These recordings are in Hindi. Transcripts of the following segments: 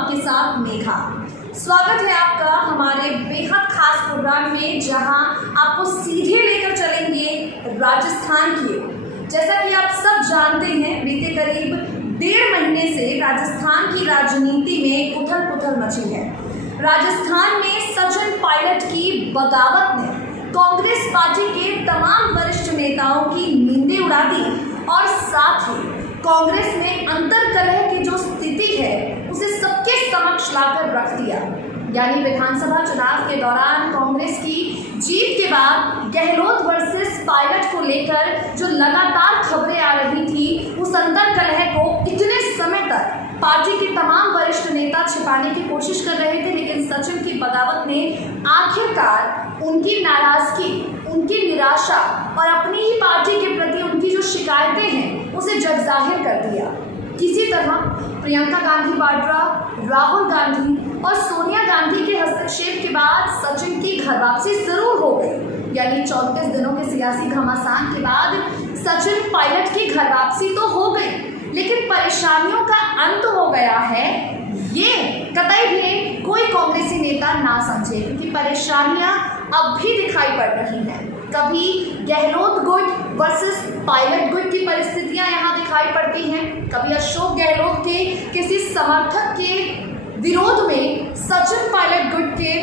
आपके साथ मेघा। स्वागत है आपका हमारे बेहद खास प्रोग्राम में, जहां आपको सीधे लेकर चलेंगे राजस्थान की ओर। जैसा कि आप सब जानते हैं, बीते करीब 1.5 महीने से राजस्थान की राजनीति में उथल पुथल मची है। राजस्थान में सचिन पायलट की बगावत ने कांग्रेस पार्टी के तमाम वरिष्ठ नेताओं की नींदें उड़ा दी और साथ ही कांग्रेस में अंतर्कलह की जो स्थिति है उसे सबके समक्ष लाकर रख दिया। यानी विधानसभा चुनाव के दौरान कांग्रेस की जीत के बाद गहलोत वर्सेस पायलट को लेकर जो लगातार खबरें आ रही थी, उस अंतर्कलह को इतने समय तक पार्टी के तमाम वरिष्ठ नेता छिपाने की कोशिश कर रहे थे, लेकिन सचिन की बगावत ने आखिरकार उनकी नाराजगी, उनकी निराशा और अपनी ही पार्टी के प्रति उनकी जो शिकायतें हैं उसे जग जाहिर कर दिया। किसी तरह प्रियंका गांधी वाड्रा, राहुल गांधी और सोनिया गांधी के हस्तक्षेप के बाद सचिन की घर वापसी जरूर हो गई। यानी 34 दिनों के सियासी घमासान के बाद सचिन पायलट की घर वापसी तो हो गई, लेकिन परेशानियों का अंत हो गया है, ये कतई भी कोई कांग्रेसी नेता ना समझे, क्योंकि परेशानियां अब भी दिखाई पड़ रही हैं। कभी गहलोत गुट वर्सेस पायलट गुट की परिस्थितियां यहाँ दिखाई पड़ती हैं, कभी अशोक गहलोत के किसी समर्थक के विरोध में सचिन पायलट गुट के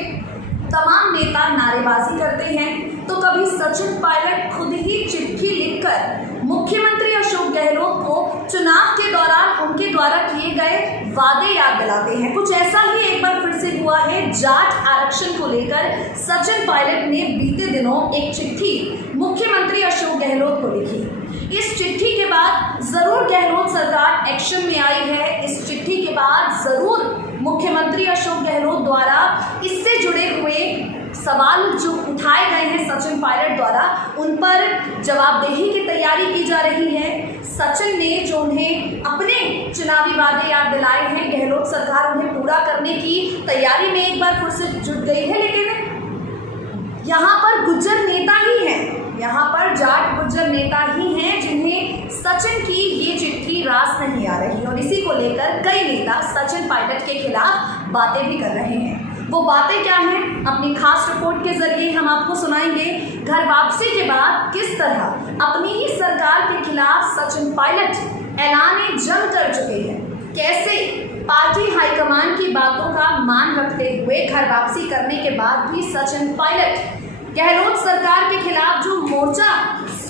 तमाम नेता नारेबाजी करते हैं, तो कभी सचिन पायलट खुद ही चिट्ठी लिखकर मुख्यमंत्री अशोक गहलोत को चुनाव के दौरान उनके द्वारा किए गए वादे याद दिलाते हैं। कुछ ऐसा ही एक बार फिर से हुआ है। जाट आरक्षण को लेकर सचिन पायलट ने बीते दिनों एक चिट्ठी मुख्यमंत्री अशोक गहलोत को लिखी। इस चिट्ठी के बाद जरूर गहलोत सरकार एक्शन में आई है। इस चिट्ठी के बाद जरूर मुख्यमंत्री अशोक गहलोत द्वारा इससे जुड़े हुए सवाल जो उठाए गए हैं सचिन पायलट द्वारा, उन पर जवाबदेही की तैयारी की जा रही है। सचिन ने जो उन्हें अपने चुनावी वादे याद दिलाए हैं, गहलोत सरकार उन्हें पूरा करने की तैयारी में एक बार फिर से जुट गई है। लेकिन यहाँ पर गुज्जर नेता ही हैं, यहाँ पर जाट गुज्जर नेता ही हैं जिन्हें सचिन की ये चिट्ठी रास नहीं आ रही, और इसी को लेकर कई नेता सचिन पायलट के खिलाफ बातें भी कर रहे हैं। वो बातें क्या हैं, अपनी खास रिपोर्ट के जरिए हम आपको सुनाएंगे। घर वापसी के बाद किस तरह अपनी ही सरकार के खिलाफ सचिन पायलट ऐलान जंग कर चुके हैं, कैसे पार्टी हाईकमान की बातों का मान रखते हुए घर वापसी करने के बाद भी सचिन पायलट गहलोत सरकार के खिलाफ जो मोर्चा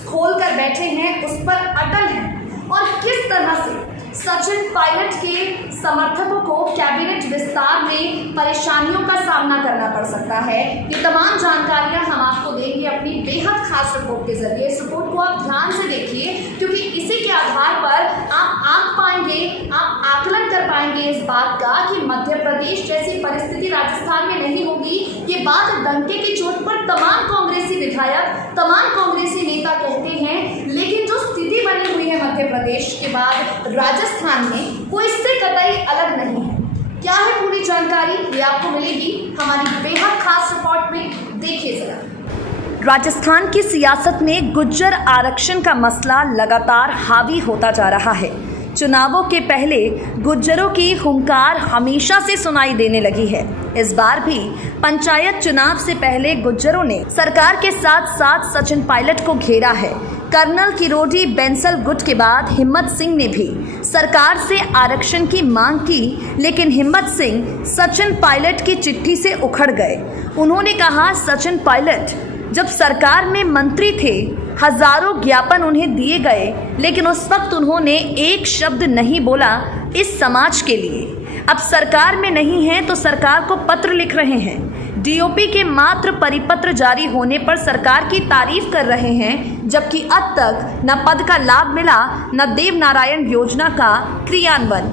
खोल कर बैठे हैं उस पर अटल हैं, और किस तरह से सचिन पायलट के समर्थकों को कैबिनेट विस्तार में परेशानियों का सामना करना पड़ सकता है। ये तमाम जानकारियां हम आपको देंगे अपनी बेहद खास रिपोर्ट के जरिए। इस रिपोर्ट को आप ध्यान से देखिए, क्योंकि इसी के आधार पर आप आंक पाएंगे, आप आकलन कर पाएंगे इस बात का कि मध्य प्रदेश जैसी परिस्थिति राजस्थान में नहीं होगी। ये बात डंके की चोट पर तमाम कांग्रेसी विधायक, तमाम कांग्रेसी नेता कहते हैं, लेकिन जो स्थिति बनी हुई है मध्य प्रदेश के बाद राजस्थान में, वो इससे कतई अलग नहीं है। क्या है पूरी जानकारी, ये आपको मिलेगी हमारी बेहद खास रिपोर्ट में। देखिए जरा। राजस्थान की सियासत में गुज्जर आरक्षण का मसला लगातार हावी होता जा रहा है। चुनावों के पहले गुज्जरों की हुंकार हमेशा से सुनाई देने लगी है। इस बार भी पंचायत चुनाव से पहले गुज्जरों ने सरकार के साथ साथ सचिन पायलट को घेरा है। कर्नल किरोड़ी बैंसल गुट के बाद हिम्मत सिंह ने भी सरकार से आरक्षण की मांग की, लेकिन हिम्मत सिंह सचिन पायलट की चिट्ठी से उखड़ गए। उन्होंने कहा, सचिन पायलट जब सरकार में मंत्री थे, हजारों ज्ञापन उन्हें दिए गए, लेकिन उस वक्त उन्होंने एक शब्द नहीं बोला इस समाज के लिए। अब सरकार में नहीं है तो सरकार को पत्र लिख रहे हैं। डीओपी के मात्र परिपत्र जारी होने पर सरकार की तारीफ कर रहे हैं, जबकि अब तक न पद का लाभ मिला न देव नारायण योजना का क्रियान्वयन।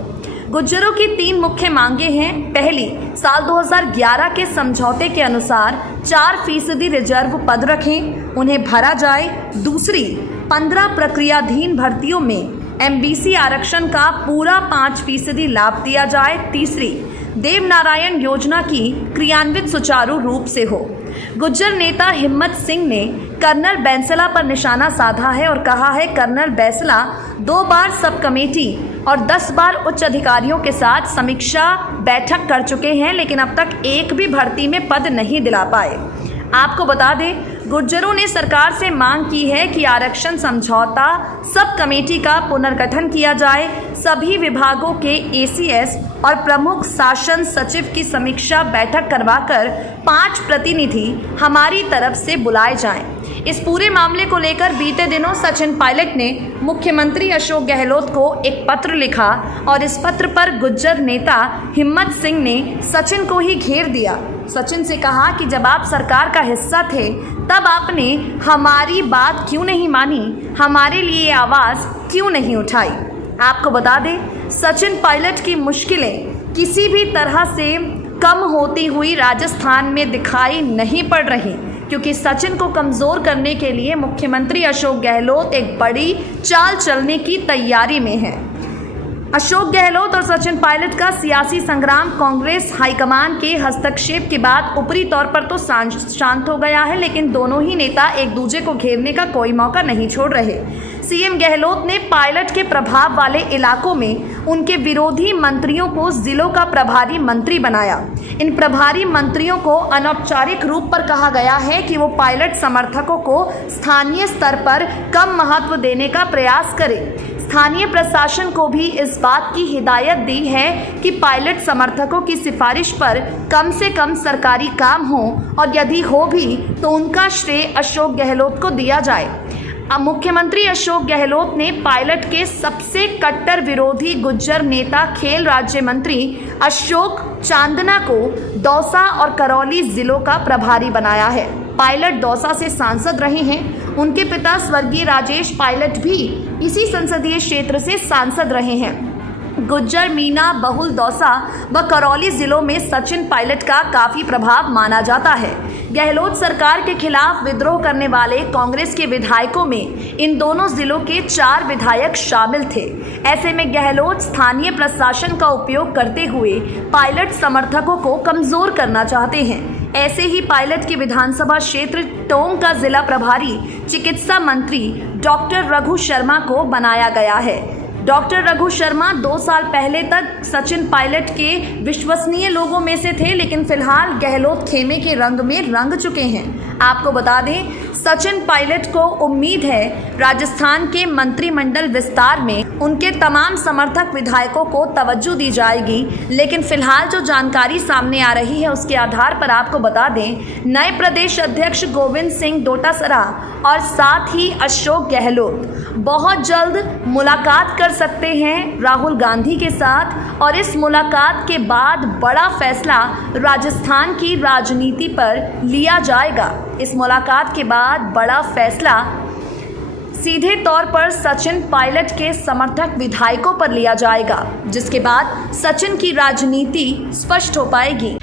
गुज्जरों की 3 मुख्य मांगे हैं। पहली, साल 2011 के समझौते के अनुसार 4% रिजर्व पद रखें, उन्हें भरा जाए। दूसरी, 15 प्रक्रियाधीन भर्तियों में एमबीसी आरक्षण का पूरा 5% लाभ दिया जाए। तीसरी, देव नारायण योजना की क्रियान्वित सुचारू रूप से हो। गुज्जर नेता हिम्मत सिंह ने कर्नल बैंसला पर निशाना साधा है और कहा है, कर्नल बैंसला 2 बार सब कमेटी और 10 बार उच्च अधिकारियों के साथ समीक्षा बैठक कर चुके हैं, लेकिन अब तक एक भी भर्ती में पद नहीं दिला पाए। आपको बता दें, गुर्जरों ने सरकार से मांग की है कि आरक्षण समझौता सब कमेटी का पुनर्गठन किया जाए, सभी विभागों के एसीएस और प्रमुख शासन सचिव की समीक्षा बैठक करवाकर 5 प्रतिनिधि हमारी तरफ से बुलाए जाएं। इस पूरे मामले को लेकर बीते दिनों सचिन पायलट ने मुख्यमंत्री अशोक गहलोत को एक पत्र लिखा और इस पत्र पर गुज्जर नेता हिम्मत सिंह ने सचिन को ही घेर दिया। सचिन से कहा कि जब आप सरकार का हिस्सा थे तब आपने हमारी बात क्यों नहीं मानी, हमारे लिए आवाज़ क्यों नहीं उठाई। आपको बता दें, सचिन पायलट की मुश्किलें किसी भी तरह से कम होती हुई राजस्थान में दिखाई नहीं पड़ रही, क्योंकि सचिन को कमज़ोर करने के लिए मुख्यमंत्री अशोक गहलोत एक बड़ी चाल चलने की तैयारी में है। अशोक गहलोत और सचिन पायलट का सियासी संग्राम कांग्रेस हाईकमान के हस्तक्षेप के बाद ऊपरी तौर पर तो शांत हो गया है, लेकिन दोनों ही नेता एक दूसरे को घेरने का कोई मौका नहीं छोड़ रहे। सीएम गहलोत ने पायलट के प्रभाव वाले इलाकों में उनके विरोधी मंत्रियों को जिलों का प्रभारी मंत्री बनाया। इन प्रभारी मंत्रियों को अनौपचारिक रूप पर कहा गया है कि वो पायलट समर्थकों को स्थानीय स्तर पर कम महत्व देने का प्रयास करें। स्थानीय प्रशासन को भी इस बात की हिदायत दी है कि पायलट समर्थकों की सिफारिश पर कम से कम सरकारी काम हो और यदि हो भी तो उनका श्रेय अशोक गहलोत को दिया जाए। अब मुख्यमंत्री अशोक गहलोत ने पायलट के सबसे कट्टर विरोधी गुज्जर नेता खेल राज्य मंत्री अशोक चांदना को दौसा और करौली जिलों का प्रभारी बनाया है। पायलट दौसा से सांसद रहे हैं। उनके पिता स्वर्गीय राजेश पायलट भी इसी संसदीय क्षेत्र से सांसद रहे हैं। गुज्जर, मीना, बहुल, दौसा व करौली जिलों में सचिन पायलट का काफ़ी प्रभाव माना जाता है। गहलोत सरकार के खिलाफ विद्रोह करने वाले कांग्रेस के विधायकों में इन दोनों जिलों के 4 विधायक शामिल थे। ऐसे में गहलोत स्थानीय प्रशासन का उपयोग करते हुए पायलट समर्थकों को कमज़ोर करना चाहते हैं। ऐसे ही पायलट के विधानसभा क्षेत्र टोंक का जिला प्रभारी चिकित्सा मंत्री डॉक्टर रघु शर्मा को बनाया गया है। डॉक्टर रघु शर्मा 2 साल पहले तक सचिन पायलट के विश्वसनीय लोगों में से थे, लेकिन फिलहाल गहलोत खेमे के रंग में रंग चुके हैं। आपको बता दें, सचिन पायलट को उम्मीद है राजस्थान के मंत्रिमंडल विस्तार में उनके तमाम समर्थक विधायकों को तवज्जो दी जाएगी, लेकिन फिलहाल जो जानकारी सामने आ रही है उसके आधार पर आपको बता दें, नए प्रदेश अध्यक्ष गोविंद सिंह डोटासरा और साथ ही अशोक गहलोत बहुत जल्द मुलाकात कर सकते हैं राहुल गांधी के साथ, और इस मुलाकात के बाद बड़ा फैसला राजस्थान की राजनीति पर लिया जाएगा। इस मुलाकात के बाद बड़ा फैसला सीधे तौर पर सचिन पायलट के समर्थक विधायकों पर लिया जाएगा, जिसके बाद सचिन की राजनीति स्पष्ट हो पाएगी।